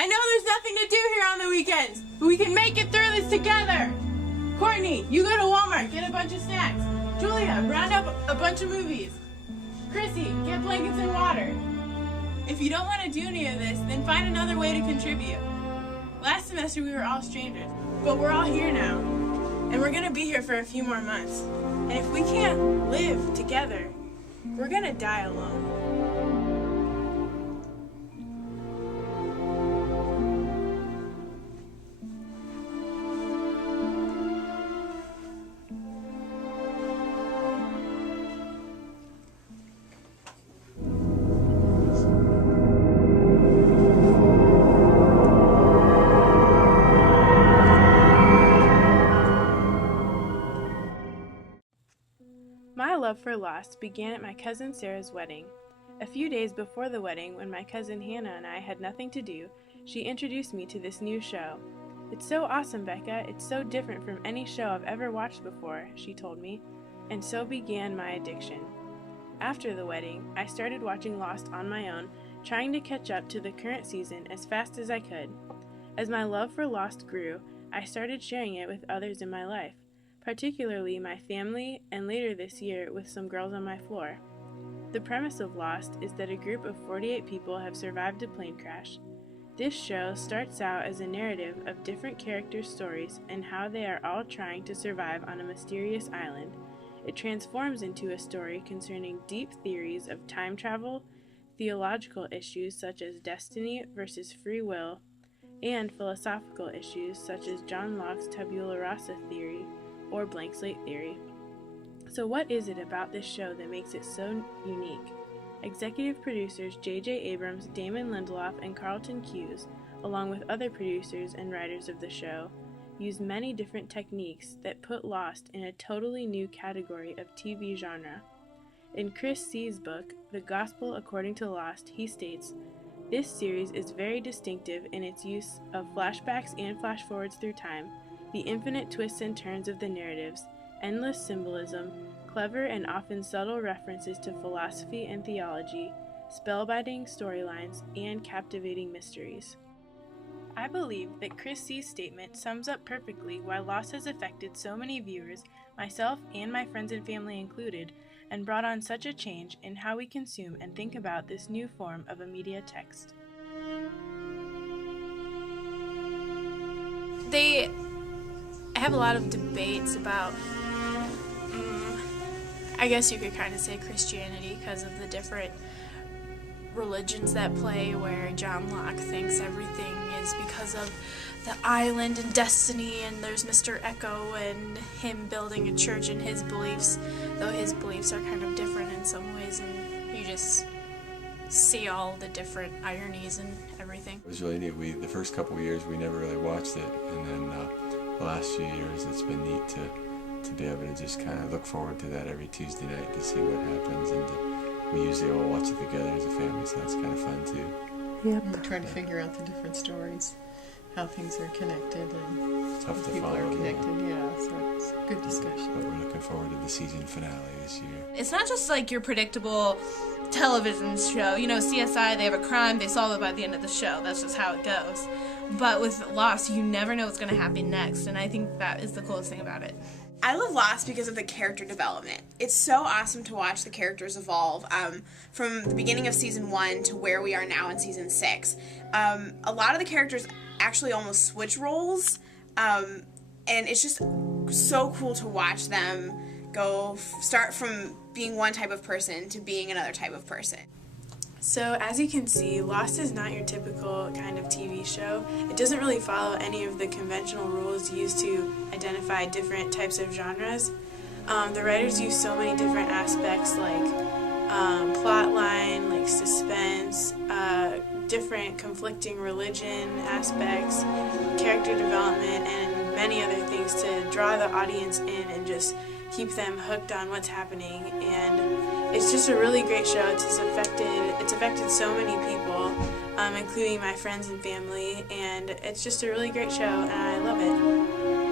I know there's nothing to do here on the weekends, but we can make it through this together. Courtney, you go to Walmart, get a bunch of snacks. Julia, round up a bunch of movies. Chrissy, get blankets and water. If you don't want to do any of this, then find another way to contribute. Last semester we were all strangers, but we're all here now. And we're going to be here for a few more months. And if we can't live together, we're going to die alone. My love for Lost began at my cousin Sarah's wedding. A few days before the wedding, when my cousin Hannah and I had nothing to do, she introduced me to this new show. "It's so awesome, Becca. It's so different from any show I've ever watched before," she told me, and so began my addiction. After the wedding, I started watching Lost on my own, trying to catch up to the current season as fast as I could. As my love for Lost grew, I started sharing it with others in my life, particularly my family, and later this year with some girls on my floor. The premise of Lost is that a group of 48 people have survived a plane crash. This show starts out as a narrative of different characters' stories and how they are all trying to survive on a mysterious island. It transforms into a story concerning deep theories of time travel, theological issues such as destiny versus free will, and philosophical issues such as John Locke's tabula rasa theory or blank slate theory. So what is it about this show that makes it so unique? Executive producers J.J. Abrams, Damon Lindelof, and Carlton Cuse, along with other producers and writers of the show, use many different techniques that put Lost in a totally new category of TV genre. In Chris Seay's book, The Gospel According to Lost, he states, "This series is very distinctive in its use of flashbacks and flash-forwards through time, the infinite twists and turns of the narratives, endless symbolism, clever and often subtle references to philosophy and theology, spellbinding storylines, and captivating mysteries." I believe that Chris Seay's statement sums up perfectly why Lost has affected so many viewers, myself and my friends and family included, and brought on such a change in how we consume and think about this new form of a media text. They have a lot of debates about, I guess you could kind of say Christianity because of the different religions that play, where John Locke thinks everything is because of the island and destiny, and there's Mr. Echo and him building a church and his beliefs, though his beliefs are kind of different in some ways, and you just see all the different ironies and everything. It was really neat. The first couple of years we never really watched it, and then the last few years it's been neat to be able to just kind of look forward to that every Tuesday night to see what happens, and we usually all watch it together as a family, so that's kind of fun too. Yep. And trying to figure out the different stories, how things are connected, and tough to people follow, are connected. Yeah, so it's a good discussion. But we're looking forward to the season finale this year. It's not just like your predictable television show. You know, CSI, they have a crime, they solve it by the end of the show. That's just how it goes. But with Lost, you never know what's going to happen next, and I think that is the coolest thing about it. I love Lost because of the character development. It's so awesome to watch the characters evolve from the beginning of season 1 to where we are now in season 6. A lot of the characters actually almost switch roles, and it's just so cool to watch them start from being one type of person to being another type of person. So, as you can see, Lost is not your typical kind of TV show. It doesn't really follow any of the conventional rules used to identify different types of genres. The writers use so many different aspects like plot line, like suspense, different conflicting religion aspects, character development, and many other things to draw the audience in and just keep them hooked on what's happening. And it's just a really great show. It's affected so many people, including my friends and family, and it's just a really great show, and I love it.